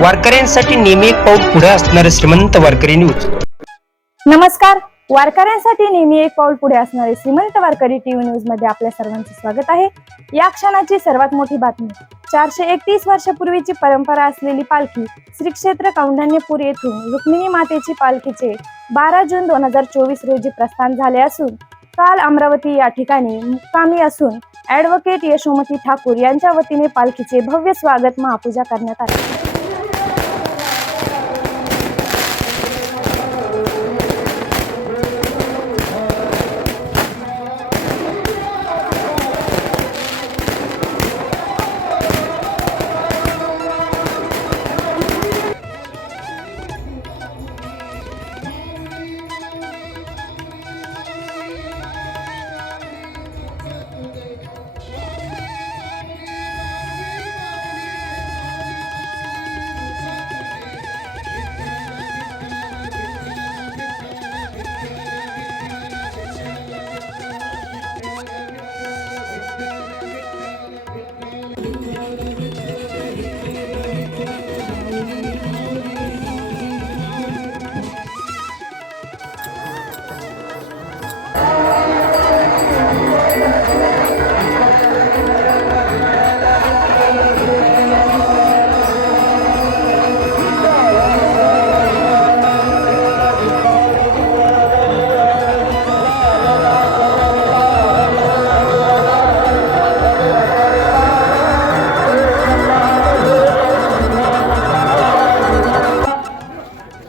वारकऱ्यांसाठी नेहमी एक पाऊल पुढे असणारे श्रीमंत वारकरी न्यूज. नमस्कार. वारकऱ्यांसाठी नेहमी एक पाऊल पुढे असणारे श्रीमंत वारकरी टीव्ही न्यूजमध्ये आपल्या सर्वांचे स्वागत आहे. या क्षणाची सर्वात मोठी बातमी. चारशे एकतीस वर्षापूर्वीची परंपरा असलेली पालखी श्री क्षेत्र कौंडण्यपूर येथून रुक्मिणी मातेची पालखीचे बारा जून दोन हजार चोवीस रोजी प्रस्थान झाले असून काल अमरावती या ठिकाणी मुक्कामी असून ऍडव्होकेट यशोमती ठाकूर यांच्या वतीने पालखीचे भव्य स्वागत महापूजा करण्यात आली.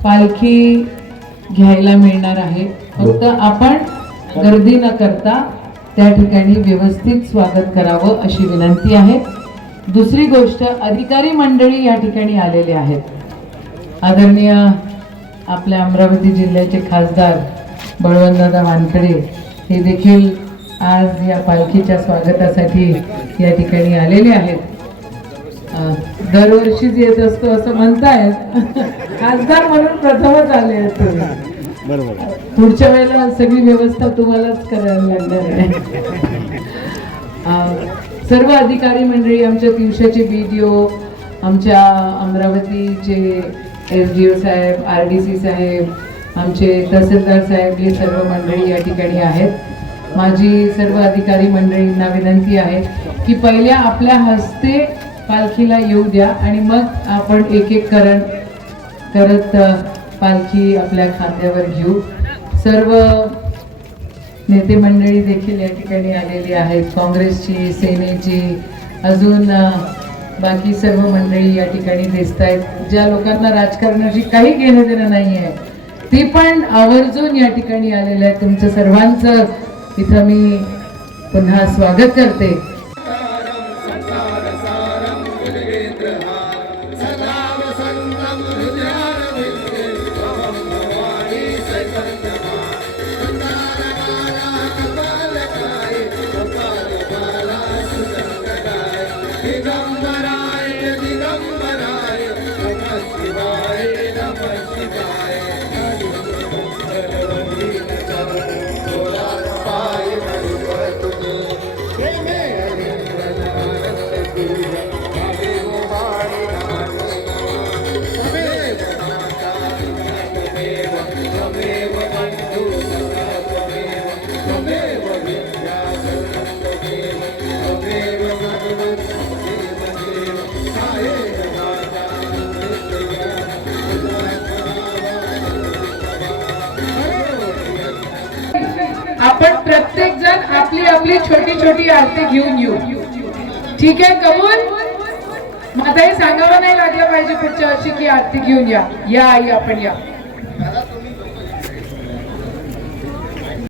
पालखी घ्यायला मिळणार आहे. फक्त आपण गर्दी न करता त्या ठिकाणी व्यवस्थित स्वागत करावं अशी विनंती आहे. दुसरी गोष्ट अधिकारी मंडळी या ठिकाणी आलेले आहेत. आदरणीय आपल्या अमरावती जिल्ह्याचे खासदार बळवंतदादा वानखडे हे देखील आज या पालखीच्या स्वागतासाठी या ठिकाणी आलेले आहेत. दरवर्षीच येत असतो असं म्हणतायत. खासदार म्हणून प्रथमच आले तुम्ही. पुढच्या वेळेला सगळी व्यवस्था तुम्हालाच करायला लागणार आहे. सर्व अधिकारी मंडळी आमच्या दिवसाचे बी डी ओ आमच्या अमरावतीचे एस डी ओ साहेब आर डी सी साहेब आमचे तहसीलदार साहेब हे सर्व मंडळी या ठिकाणी आहेत. माझी सर्व अधिकारी मंडळींना विनंती आहे की पहिल्या आपल्या हस्ते पालखीला येऊ द्या आणि मग आपण एक एक करण करत पालखी आपल्या खांद्यावर घेऊ. सर्व नेते मंडळी देखील या ठिकाणी आलेली आहेत. काँग्रेसची सेनेची अजून बाकी सर्व मंडळी या ठिकाणी दिसत आहेत. ज्या लोकांना राजकारणाशी काही घेणं देणं नाही आहे ती पण आवर्जून या ठिकाणी आलेलं आहेत. तुमचं सर्वांचं इथं मी पुन्हा स्वागत करते. Amen. आपण प्रत्येक जण आपली आपली छोटी छोटी आरती घेऊन येऊ. ठीक आहे कबूल माझाही सांगावं नाही लागलं पाहिजे पुढच्या वर्षी की आरती घेऊन या. या आई आपण या.